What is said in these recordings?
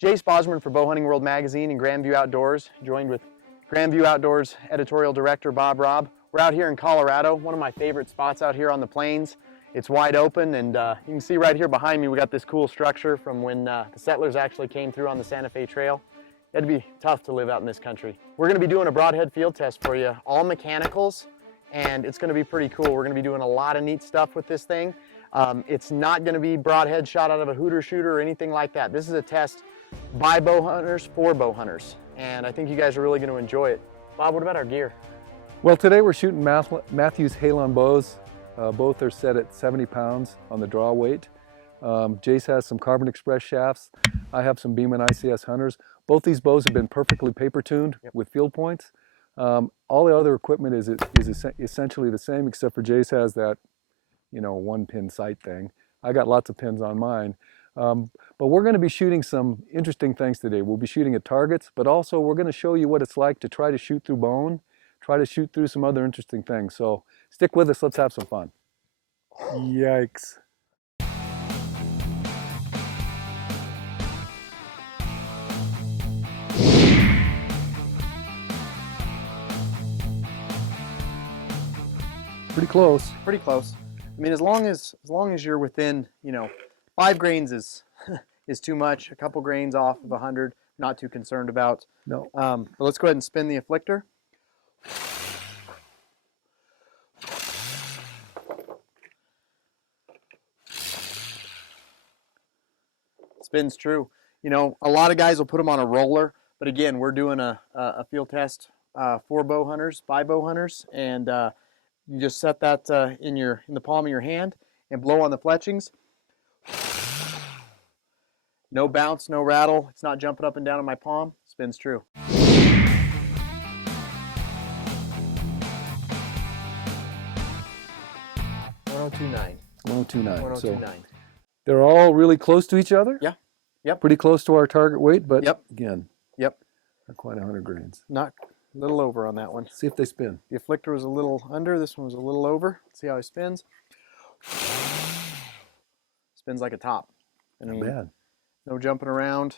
Jace Bosman for Bowhunting World Magazine and Grandview Outdoors, joined with Grandview Outdoors editorial director Bob Robb. We're out here in Colorado, one of my favorite spots out here on the plains. It's wide open, and you can see right here behind me we got this cool structure from when the settlers actually came through on the Santa Fe Trail. It'd be tough to live out in this country. We're going to be doing a broadhead field test for you, all mechanicals, and it's going to be pretty cool. We're going to be doing a lot of neat stuff with this thing. It's not going to be broadhead shot out of a hooter shooter or anything like that. This is a test by bow hunters for bow hunters, and I think you guys are really going to enjoy it. Bob, what about our gear? Well, today we're shooting Matthews Halon bows. Both are set at 70 pounds on the draw weight. Jace has some Carbon Express shafts. I have some Beeman ICS Hunters. Both these bows have been perfectly paper tuned with field points. All the other equipment is essentially the same, except for Jace has that, you know, one pin sight thing. I got lots of pins on mine. But we're going to be shooting some interesting things today. We'll be shooting at targets, but also we're going to show you what it's like to try to shoot through bone, try to shoot through some other interesting things. So stick with us, let's have some fun. Yikes. Pretty close. Pretty close. I mean, as long as you're within, you know, 5 grains is too much. A couple grains off of 100, not too concerned about. No. But let's go ahead and spin the afflictor. Spins true. You know, a lot of guys will put them on a roller, but again, we're doing a field test for bow hunters, by bow hunters, and you just set that in the palm of your hand and blow on the fletchings. No bounce, no rattle. It's not jumping up and down on my palm. Spins true. 1029. 1029. 1029. So they're all really close to each other? Yeah. Yep. Pretty close to our target weight, but again, not quite 100 grains. Not a little over on that one. See if they spin. The afflictor was a little under. This one was a little over. Let's see how he spins. Spins like a top. Not bad. No jumping around.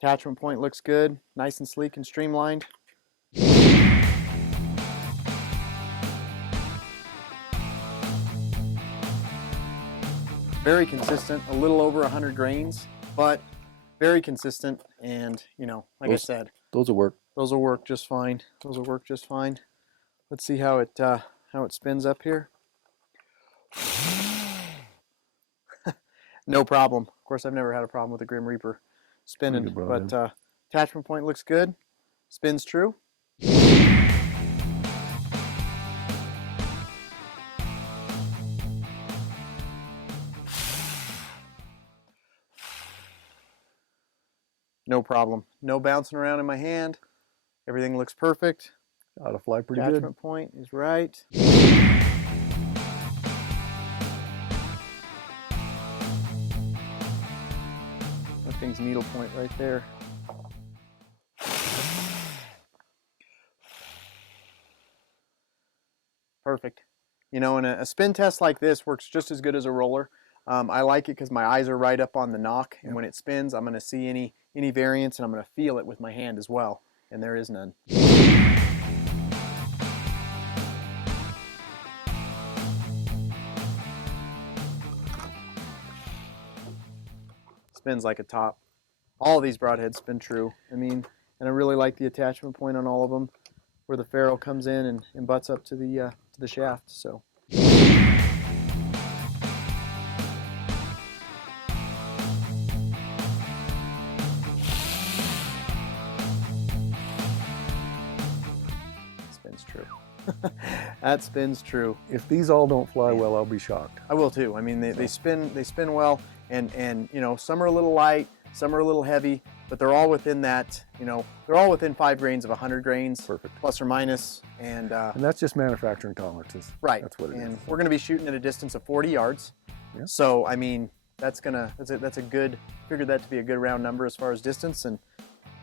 Attachment point looks good. Nice and sleek and streamlined. Very consistent. A little over 100 grains, but very consistent. And, you know, like I said, those will work. Those will work just fine. Those will work just fine. Let's see how it spins up here. No problem. Of course, I've never had a problem with the Grim Reaper spinning, but attachment point looks good. Spins true. No problem. No bouncing around in my hand. Everything looks perfect. Ought to fly pretty good. Attachment point is right. That thing's needle point right there. Perfect. You know, and a spin test like this works just as good as a roller. I like it because my eyes are right up on the knock, and when it spins, I'm going to see any variance, and I'm going to feel it with my hand as well, and there is none. Spins like a top. All of these broadheads spin true. I mean, and I really like the attachment point on all of them, where the ferrule comes in and butts up to the shaft. So. Spins true. That spins true. If these all don't fly well, I'll be shocked. I will too. I mean, they spin well, and you know, some are a little light, some are a little heavy, but they're all within that. You know, they're all within 5 grains of 100 grains, perfect, plus or minance, and that's just manufacturing tolerances. Right. That's what it is. And we're going to be shooting at a distance of 40 yards. Yeah. So I mean, that's a good. Figured that to be a good round number as far as distance, and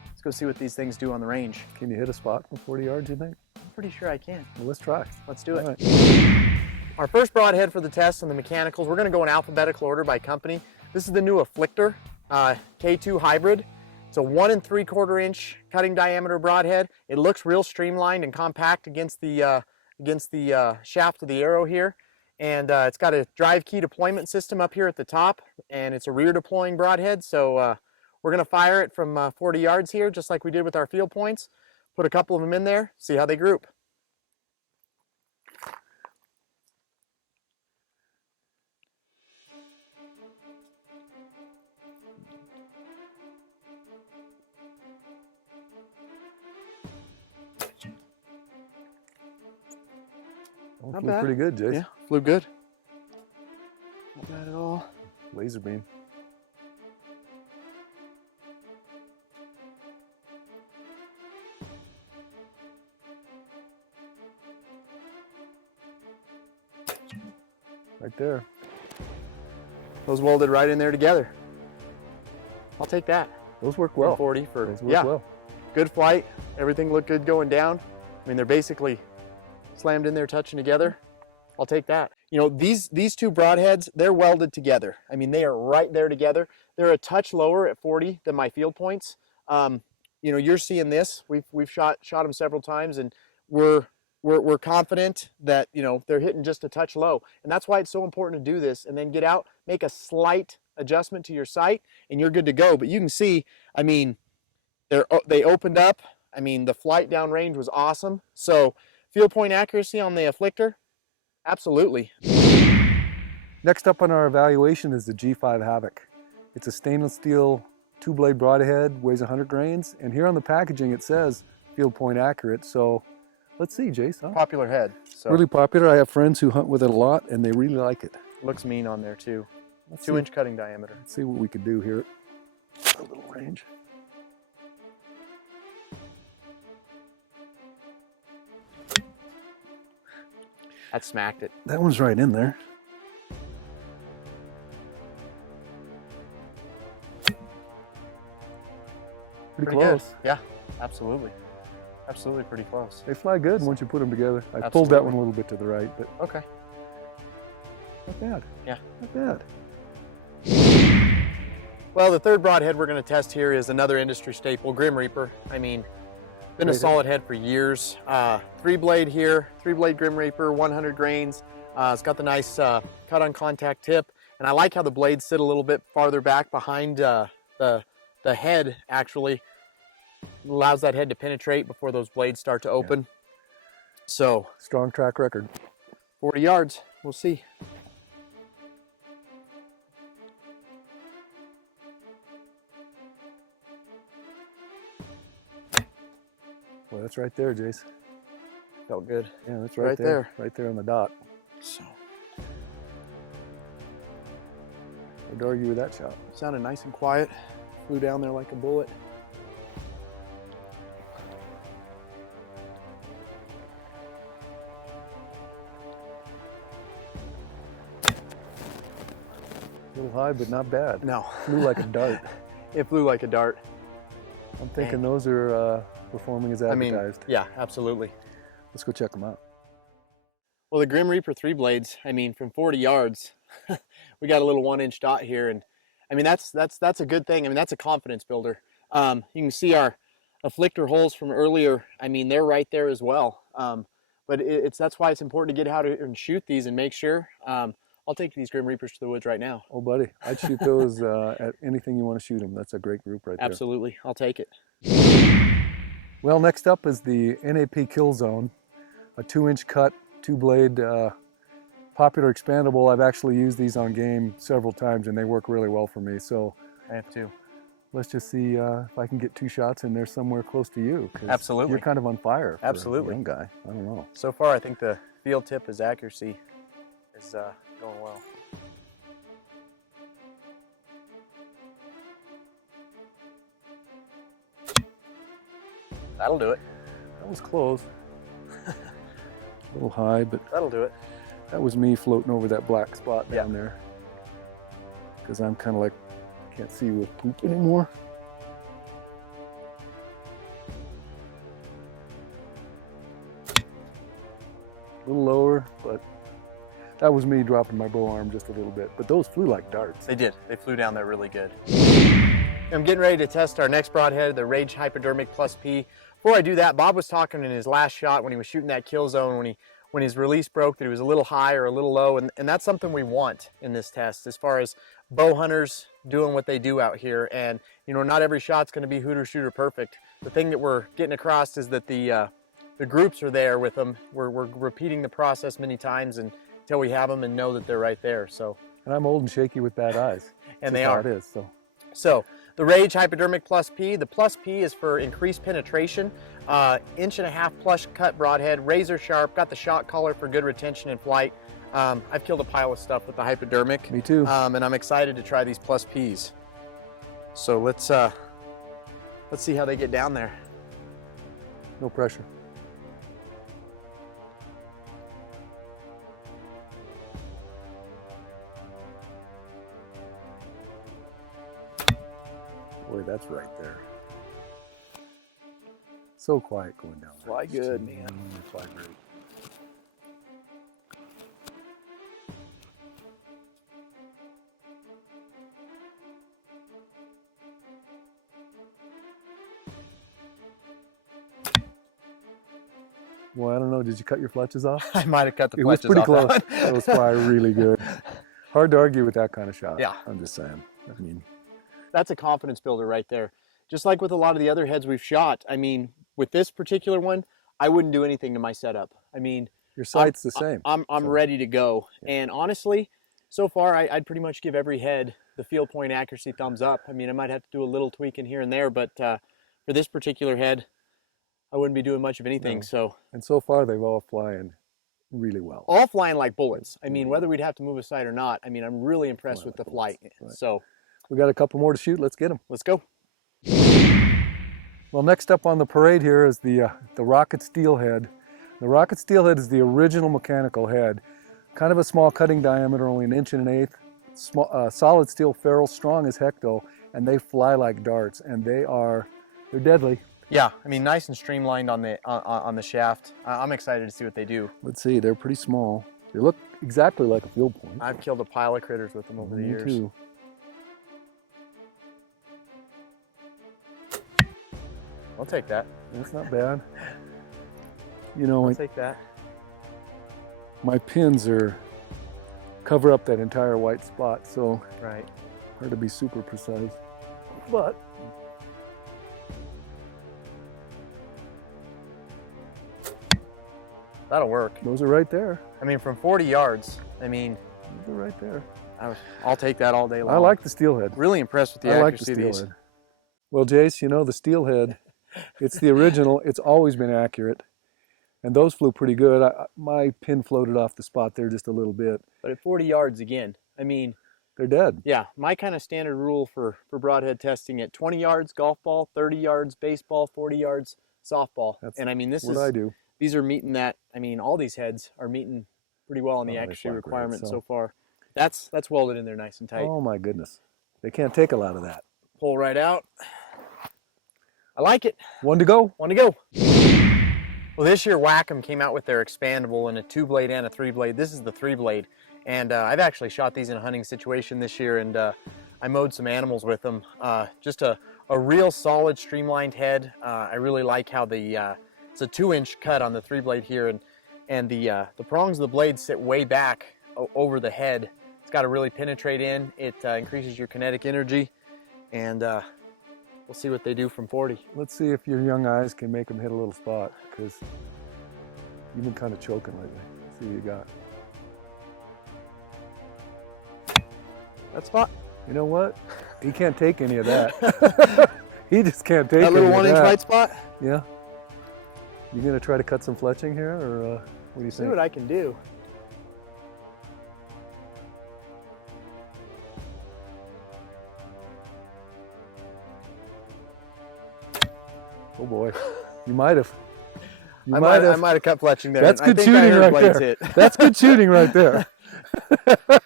let's go see what these things do on the range. Can you hit a spot from 40 yards, you think? I'm pretty sure I can. Well, let's try. Let's do it. Right. Our first broadhead for the test on the mechanicals, we're going to go in alphabetical order by company. This is the new Afflict Er. K2 Hybrid. It's a 1 3/4 inch cutting diameter broadhead. It looks real streamlined and compact against the shaft of the arrow here. And it's got a drive key deployment system up here at the top, and it's a rear deploying broadhead. So we're gonna fire it from 40 yards here, just like we did with our field points. Put a couple of them in there, see how they group. Well, flew pretty good, Jace. Yeah, flew good. Not bad at all. Laser beam. Right there. Those welded right in there together. I'll take that. Those work well. 40 for, Those work yeah, well. Good flight. Everything looked good going down. I mean, they're basically slammed in there, touching together. I'll take that. You know, these two broadheads, they're welded together. I mean, they are right there together. They're a touch lower at 40 than my field points. You know, you're seeing this. We've shot them several times, and we're confident that, you know, they're hitting just a touch low. And that's why it's so important to do this and then get out, make a slight adjustment to your sight, and you're good to go. But you can see, I mean, they opened up. I mean, the flight downrange was awesome. So field point accuracy on the Afflict Er, absolutely. Next up on our evaluation is the G5 Havoc. It's a stainless steel 2-blade broadhead, weighs 100 grains, and here on the packaging it says field point accurate. So let's see, Jace. Huh? Popular head. So really popular. I have friends who hunt with it a lot, and they really like it. looks mean on there too. Let's 2 inch cutting diameter. Let's see what we could do here. A little range. That smacked it. That one's right in there. Pretty close. Good. Yeah, absolutely. Absolutely pretty close. They fly good once you put them together. I Absolutely. pulled that one a little bit to the right, but Okay. not bad. Yeah. Not bad. Well, the third broadhead we're going to test here is another industry staple, Grim Reaper. I mean, been a Great solid head for years. 3-blade here, 3-blade Grim Reaper, 100 grains. It's got the nice cut on contact tip, and I like how the blades sit a little bit farther back behind the head. Actually allows that head to penetrate before those blades start to open. Yeah. So strong track record. 40 yards, we'll see. Well, that's right there, Jace. Felt good. Yeah, that's right there. Right there on the dot. So, I'd argue with that shot. Sounded nice and quiet. Flew down there like a bullet. A little high, but not bad. No. Flew like a dart. It flew like a dart. I'm thinking those are performing as advertised. I mean, yeah, absolutely. Let's go check them out. Well, the Grim Reaper 3-blades, I mean, from 40 yards, we got a little 1-inch dot here, and I mean, that's a good thing. I mean, that's a confidence builder. You can see our Afflict Er holes from earlier. I mean, they're right there as well. But that's why it's important to get out and shoot these and make sure. I'll take these Grim Reapers to the woods right now. Oh, buddy, I'd shoot those at anything you want to shoot them. That's a great group right there. Absolutely, I'll take it. Well, next up is the P Killzone, a 2-inch cut, 2-blade, popular expandable. I've actually used these on game several times, and they work really well for me. So I have too. Let's just see if I can get 2 shots in there somewhere close to you. Absolutely. You're kind of on fire. For Absolutely. A young guy. I don't know. So far, I think the field tip is accuracy is going well. That'll do it. That was close. A little high, but that'll do it. That was me floating over that black spot down there. Because I'm kind of like, can't see with poop anymore. A little lower, but that was me dropping my bow arm just a little bit. But those flew like darts. They did. They flew down there really good. I'm getting ready to test our next broadhead, the Rage Hypodermic P. Before I do that, Bob was talking in his last shot when he was shooting that kill zone, when his release broke, that he was a little high or a little low, and that's something we want in this test as far as bow hunters doing what they do out here. And you know, not every shot's going to be hooter shooter perfect. The thing that we're getting across is that the groups are there with them. We're repeating the process many times until we have them and know that they're right there. So. And I'm old and shaky with bad eyes. And they are. It is, so. So the Rage Hypodermic P. The P is for increased penetration. 1.5 inch plush cut broadhead, razor sharp, got the shot collar for good retention in flight. I've killed a pile of stuff with the hypodermic. Me too. And I'm excited to try these Ps. So let's see how they get down there. No pressure. Boy, that's right there. So quiet going down there. Fly good, man. Fly great. Well, I don't know. Did you cut your fletches off? I might have cut the fletches off. It was pretty close. That was fly really good. Hard to argue with that kind of shot. Yeah. I'm just saying. I mean, that's a confidence builder right there. Just like with a lot of the other heads we've shot. I mean, with this particular one, I wouldn't do anything to my setup. I mean, your sight's the same. I'm ready to go. Yeah. And honestly, so far, I'd pretty much give every head the field point accuracy thumbs up. I mean, I might have to do a little tweaking here and there, but for this particular head, I wouldn't be doing much of anything. No. So. And so far, they've all flying really well. All flying like bullets. I mean, whether we'd have to move aside or not, I mean, I'm really impressed with the flight. Right. So. We got a couple more to shoot. Let's get them. Let's go. Well, next up on the parade here is the rocket steelhead. The rocket steelhead is the original mechanical head. Kind of a small cutting diameter, only 1 1/8 inch. Small, solid steel ferrule, strong as heck though, and they fly like darts, and they're deadly. Yeah, I mean, nice and streamlined on the shaft. I'm excited to see what they do. Let's see, they're pretty small. They look exactly like a field point. I've killed a pile of critters with them over the years. Me too. I'll take that. That's not bad. You know, I'll take that. My pins cover up that entire white spot, so right. Hard to be super precise. But that'll work. Those are right there. I mean, from 40 yards, I mean, they're right there. I'll take that all day long. I like the steelhead. Really impressed with the accuracy of these. Well, Jace, you know, the steelhead, it's the original. It's always been accurate. And those flew pretty good. My pin floated off the spot there just a little bit. But at 40 yards again, I mean, they're dead. Yeah, my kind of standard rule for broadhead testing at 20 yards golf ball, 30 yards baseball, 40 yards softball. And I mean, this is what I do. These are meeting that. I mean, all these heads are meeting pretty well on the accuracy requirement so far. That's welded in there nice and tight. Oh my goodness, they can't take a lot of that. Pull right out. I like it. One to go. One to go. Well, this year Wac'Em came out with their expandable in a 2-blade and a 3-blade. This is the 3-blade, and I've actually shot these in a hunting situation this year, and I mowed some animals with them. Just a real solid streamlined head. I really like how it's a 2-inch cut on the 3-blade here, and the prongs of the blade sit way back over the head. It's got to really penetrate in. It increases your kinetic energy, and we'll see what they do from 40. Let's see if your young eyes can make them hit a little spot, because you've been kind of choking lately. Let's see what you got. That spot? You know what? He can't take any of that. He just can't take any of that. That little 1-inch white spot? Yeah. You gonna try to cut some fletching here, or what do you think? See what I can do. Oh boy, you might have. I might have cut fletching there. That's good shooting right there. That's good shooting right there.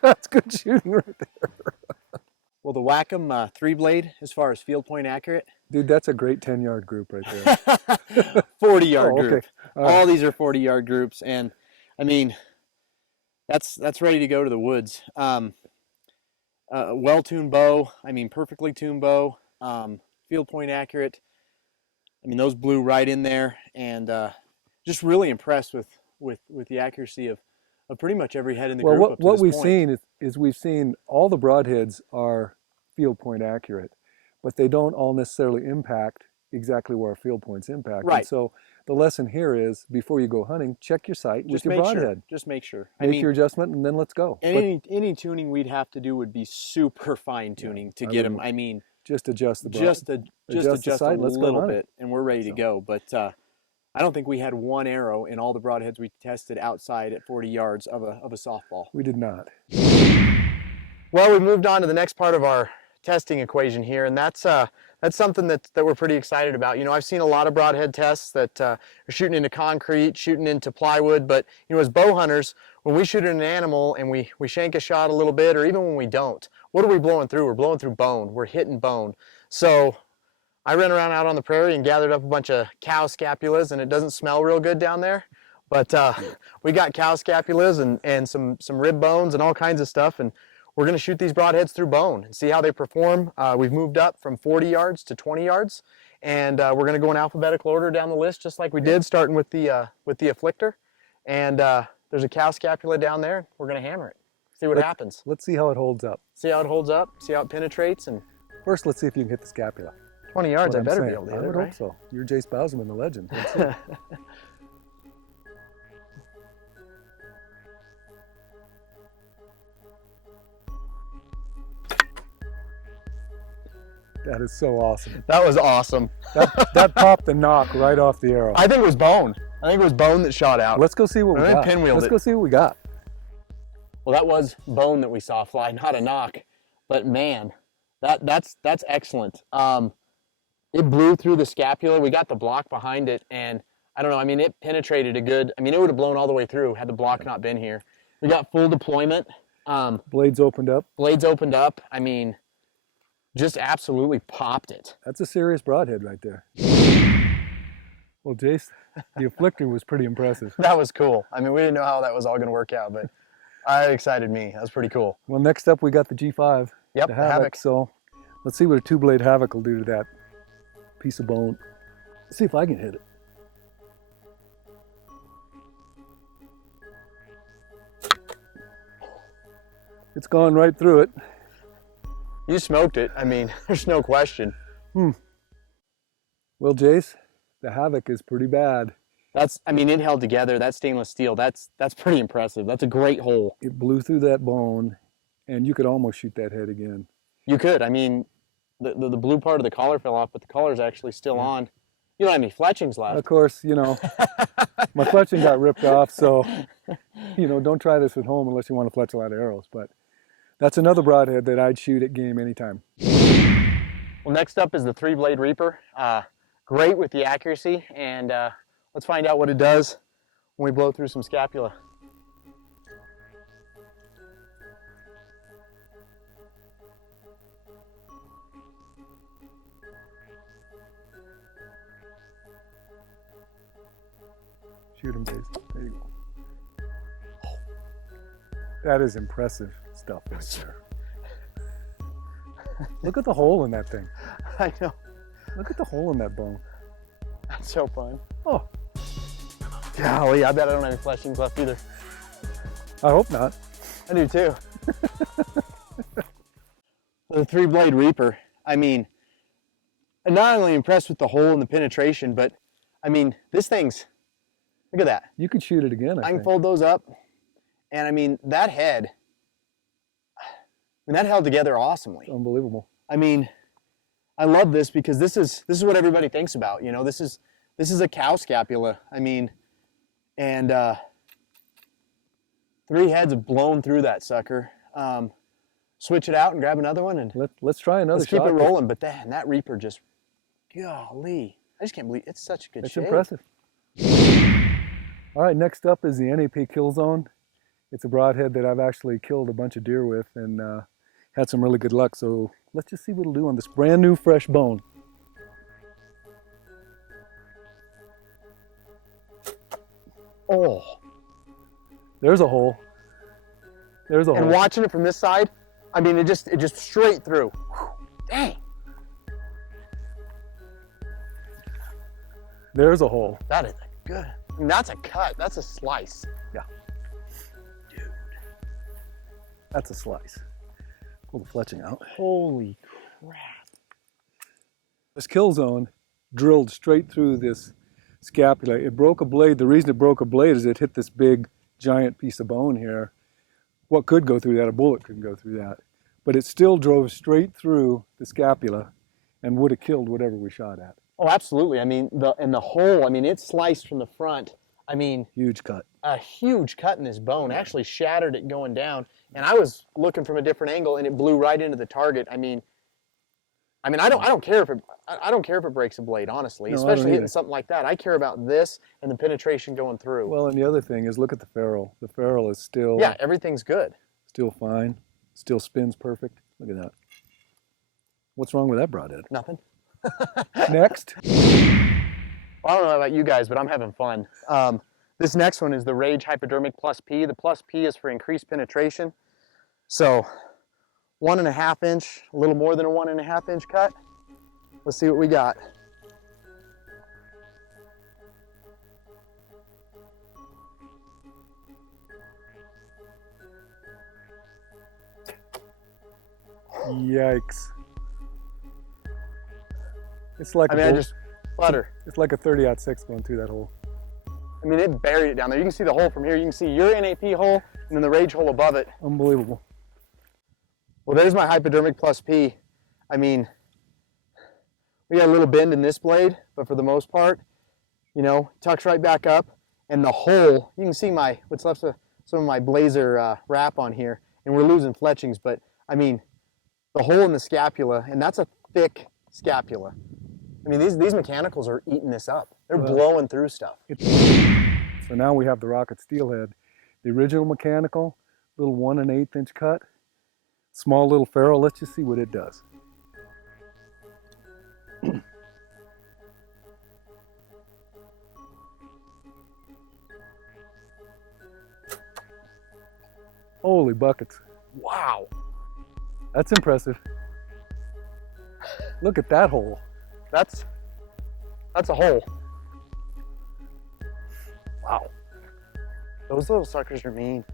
That's good shooting right there. Well, the Wac'Em 3-blade, as far as field point accurate. Dude, that's a great 10-yard group right there. 40-yard group. Okay. All these are 40-yard groups, and I mean, that's ready to go to the woods. Well-tuned bow. I mean, perfectly tuned bow. field point accurate. I mean, those blew right in there, and just really impressed with the accuracy of pretty much every head in the group up to what this we've point. seen is we've seen all the broadheads are field point accurate, but they don't all necessarily impact exactly where our field points impact. Right. And so the lesson here is, before you go hunting, check your sight with your broadhead. Just make sure. Make your adjustment, and then let's go. Any tuning we'd have to do would be super fine tuning to get them. I mean, just adjust the just adjust the sight, a let's little go bit, and we're ready to go. But I don't think we had one arrow in all the broadheads we tested outside at 40 yards of a softball. We did not. Well, we moved on to the next part of our testing equation here, and that's something that we're pretty excited about. You know, I've seen a lot of broadhead tests that are shooting into concrete, shooting into plywood, but you know, as bow hunters, when we shoot at an animal and we shank a shot a little bit, or even when we don't, what are we blowing through? We're blowing through bone. We're hitting bone. So I ran around out on the prairie and gathered up a bunch of cow scapulas, and it doesn't smell real good down there, but we got cow scapulas and some rib bones and all kinds of stuff, and we're going to shoot these broadheads through bone and see how they perform. We've moved up from 40 yards to 20 yards, and we're going to go in alphabetical order down the list, just like we did, starting with the Afflict Er. And there's a cow scapula down there. We're going to hammer it, see what happens. Let's see how it holds up. See how it holds up, see how it penetrates. And first, let's see if you can hit the scapula. 20 yards, I better be able to hit it, I would right? hope so. You're Jace Bowserman, the legend. Let's see. That is so awesome. That was awesome. That popped the knock right off the arrow. I think it was bone. I think it was bone that shot out. Let's go see what we got. Pinwheeled Let's go see what we got. Well, that was bone that we saw fly, not a knock. But man, that's excellent. It blew through the scapula. We got the block behind it, and I don't know. I mean, it penetrated a good. I mean, it would have blown all the way through had the block not been here. We got full deployment. Blades opened up. Blades opened up. I mean, just absolutely popped it. That's a serious broadhead right there. Well, Jace, the Afflict Er was pretty impressive. That was cool. I mean, we didn't know how that was all going to work out, but it excited me. That was pretty cool. Well, next up we got the G5. Yep, the Havoc. So let's see what a two-blade Havoc will do to that piece of bone. Let's see if I can hit it. It's gone right through it. You smoked it. I mean, there's no question. Well, Jace, the Havoc is pretty bad. I mean, it held together. That stainless steel, that's pretty impressive. That's a great hole. It blew through that bone, and you could almost shoot that head again. You could. I mean, the blue part of the collar fell off, but the collar's actually still on. You don't have any fletchings left. Of course, you know, my fletching got ripped off, so, you know, don't try this at home unless you want to fletch a lot of arrows. But that's another broadhead that I'd shoot at game anytime. Well, next up is the 3-blade Reaper. Great with the accuracy, and let's find out what it does when we blow through some scapula. Shoot him, Jace. There you go. That is impressive stuff right there. Look at the hole in that thing. I know. Look at the hole in that bone. That's so fun. Oh. Golly, I bet I don't have any fleshings left either. I hope not. I do too. The 3-blade Reaper, I mean, I'm not only impressed with the hole and the penetration, but I mean, this thing's, look at that. You could shoot it again, I can think. fold those up, and I mean, that head, that held together awesomely. It's unbelievable. I mean, I love this because this is what everybody thinks about. You know, this is a cow scapula. I mean, and 3 heads have blown through that sucker. Switch it out and grab another one, and let's try another shot. Let's keep it rolling. But that Reaper just, golly, I just can't believe it's such a good shape. It's impressive. All right, next up is the P Killzone. It's a broadhead that I've actually killed a bunch of deer with and had some really good luck. So let's just see what it'll do on this brand new fresh bone. Oh, there's a hole. There's a hole. And watching it from this side, I mean, it just straight through. Whew, dang. There's a hole. That is a good, I mean, that's a cut, that's a slice. Yeah. Dude. That's a slice. Pull the fletching out. Holy crap. This Killzone drilled straight through this scapula. It broke a blade. The reason it broke a blade is it hit this big, giant piece of bone here. What could go through that? A bullet couldn't go through that. But it still drove straight through the scapula and would have killed whatever we shot at. Oh, absolutely. I mean, the hole, I mean, it sliced from the front. I mean, huge cut. A huge cut in this bone, actually shattered it going down. And I was looking from a different angle and it blew right into the target. I mean, I don't care if it breaks a blade, honestly, No, especially hitting something like that. I care about this and the penetration going through. Well, and the other thing is, look at the ferrule. The ferrule is still, yeah, everything's good. Still fine. Still spins perfect. Look at that. What's wrong with that broadhead? Nothing. Next. Well, I don't know about you guys, but I'm having fun. This next one is the Rage Hypodermic P. The P is for increased penetration. So 1.5 inch, a little more than a 1.5 inch cut. Let's see what we got. Yikes. It's like I just butter. It's like a 30-06 going through that hole. I mean, it buried it down there. You can see the hole from here. You can see your NAP hole and then the Rage hole above it. Unbelievable. Well, there's my Hypodermic P. I mean, we got a little bend in this blade, but for the most part, you know, tucks right back up. And the hole, you can see what's left of some of my blazer wrap on here, and we're losing fletchings, but I mean, the hole in the scapula, and that's a thick scapula. I mean, these mechanicals are eating this up. They're blowing through stuff. So now we have the rocket steelhead. The original mechanical, little 1 1/8 inch cut, small little ferrule. Let's just see what it does. Holy buckets. Wow. That's impressive. Look at that hole. That's a hole. Wow. Those little suckers are mean.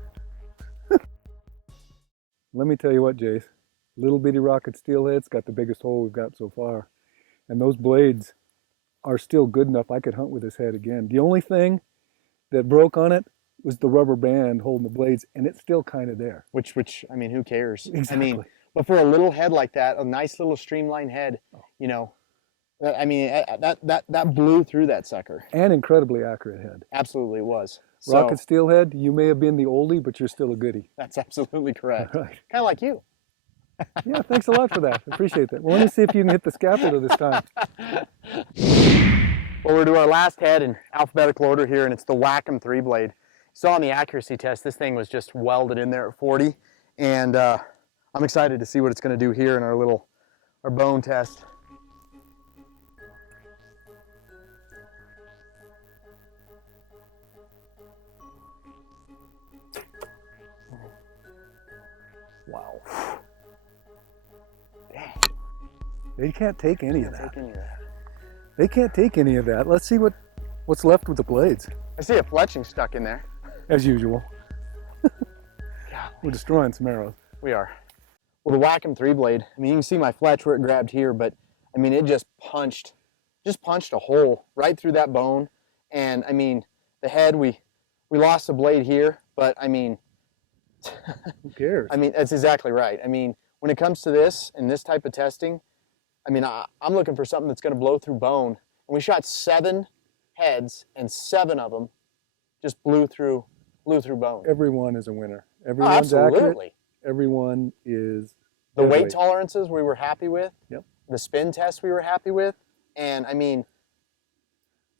Let me tell you what, Jace. Little bitty rocket steelhead's got the biggest hole we've got so far. And those blades are still good enough I could hunt with this head again. The only thing that broke on it was the rubber band holding the blades, and it's still kind of there. Which, I mean, who cares? Exactly. I mean, but for a little head like that, a nice little streamlined head, you know, I mean, that blew through that sucker. And incredibly accurate head. Absolutely it was. Rocket steelhead, you may have been the oldie, but you're still a goodie. That's absolutely correct. Right. Kind of like you. Yeah, thanks a lot for that. Appreciate that. Well, let me see if you can hit the scapula this time. Well, we're doing our last head in alphabetical order here, and it's the Wac'Em 3-blade. You saw on the accuracy test, this thing was just welded in there at 40, and I'm excited to see what it's going to do here in our bone test. Wow. Dang. They can't take any of that. Take any of that. They can't take any of that. Let's see what's left with the blades. I see a fletching stuck in there. As usual. Yeah. We're destroying some arrows. We are. Well, the Wac'Em 3-blade, I mean, you can see my fletch where it grabbed here, but I mean, it just punched a hole right through that bone. And I mean, the head, we lost the blade here, but I mean, who cares? I mean, that's exactly right. I mean, when it comes to this and this type of testing, I mean, I'm looking for something that's going to blow through bone. And we shot 7 heads, and 7 of them just blew through bone. Everyone is a winner. Everyone's absolutely. Accurate. Everyone is. The weight tolerances we were happy with. Yep. The spin test we were happy with. And I mean.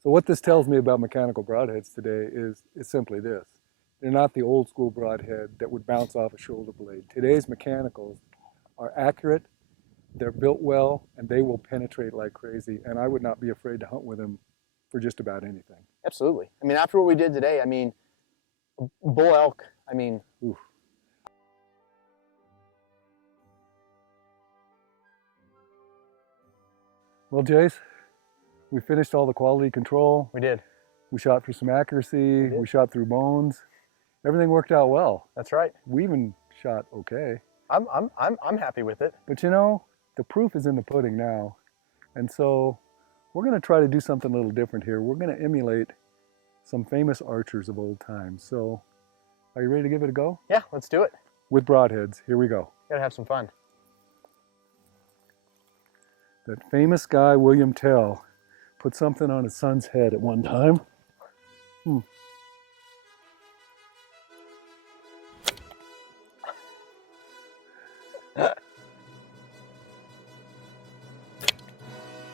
So what this tells me about mechanical broadheads today is simply this. They're not the old school broadhead that would bounce off a shoulder blade. Today's mechanicals are accurate, they're built well, and they will penetrate like crazy. And I would not be afraid to hunt with them for just about anything. Absolutely. I mean, after what we did today, I mean, bull elk, I mean, oof. Well, Jace, We finished all the quality control. We did. We shot for some accuracy. We shot through bones. Everything worked out well. That's right. We even shot okay. I'm happy with it. But you know, the proof is in the pudding now. And so we're going to try to do something a little different here. We're going to emulate some famous archers of old times. So are you ready to give it a go? Yeah, let's do it. With broadheads. Here we go. Gotta have some fun. That famous guy, William Tell, put something on his son's head at one time.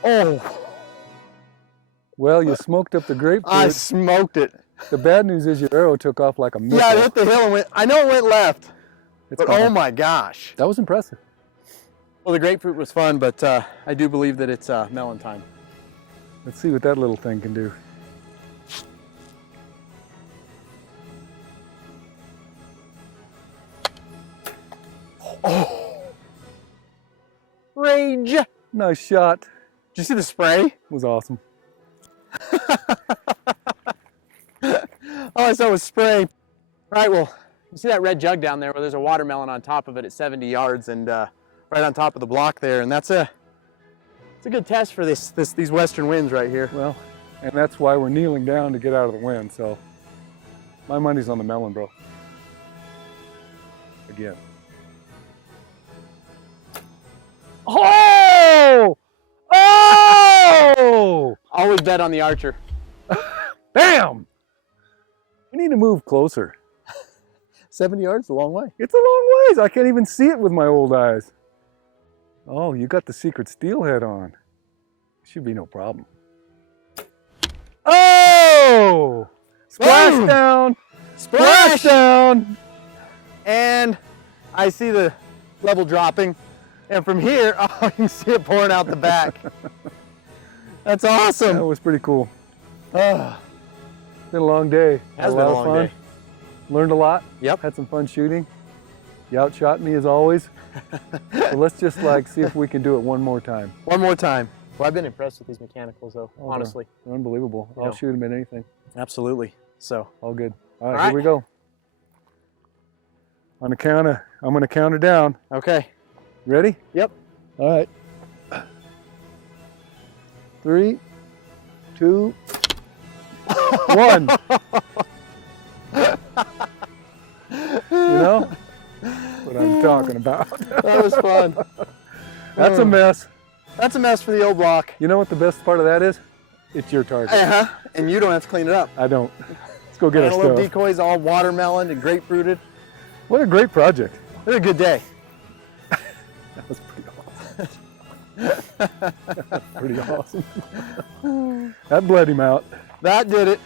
Oh! Well, you smoked up the grapefruit. I smoked it. The bad news is your arrow took off like a missile. Yeah, it hit the hill and went, I know it went left, but gone. oh my gosh. That was impressive. Well, the grapefruit was fun, but I do believe that it's melon time. Let's see what that little thing can do. Oh! Rage! Nice shot. Did you see the spray? It was awesome. All I saw was spray. All right, well, you see that red jug down there? Well, there's a watermelon on top of it at 70 yards and right on top of the block there, and it's a good test for these western winds right here. Well, and that's why we're kneeling down to get out of the wind, so my money's on the melon, bro. Again. Oh! Oh! Always bet on the archer. Bam! We need to move closer. 70 yards, a long way. It's a long ways. I can't even see it with my old eyes. Oh, you got the secret steelhead on. Should be no problem. Oh! Splash Boom! down! Splash! Splash down! And I see the level dropping. And from here, oh, you can see it pouring out the back. That's awesome. That was pretty cool. Oh, Been a long day. has Had been a lot of long fun. day. Learned a lot. Yep. Had some fun shooting. You outshot me as always. So let's just see if we can do it one more time. One more time. Well, I've been impressed with these mechanicals though, honestly. They're unbelievable. You I'll know. shoot them at anything. Absolutely. So. All good. All right, All right. here we go. On the count of, I'm going to count it down. Okay. Ready? Yep. All right. 3, 2, 1. You know what I'm talking about. That was fun. That's a mess. That's a mess for the old block. You know what the best part of that is? It's your target. And you don't have to clean it up. I don't. Let's go get And our little stuff. decoys all watermelon and grapefruited. What a great project. It was a good day. That was pretty awesome. Pretty awesome. That bled him out. That did it.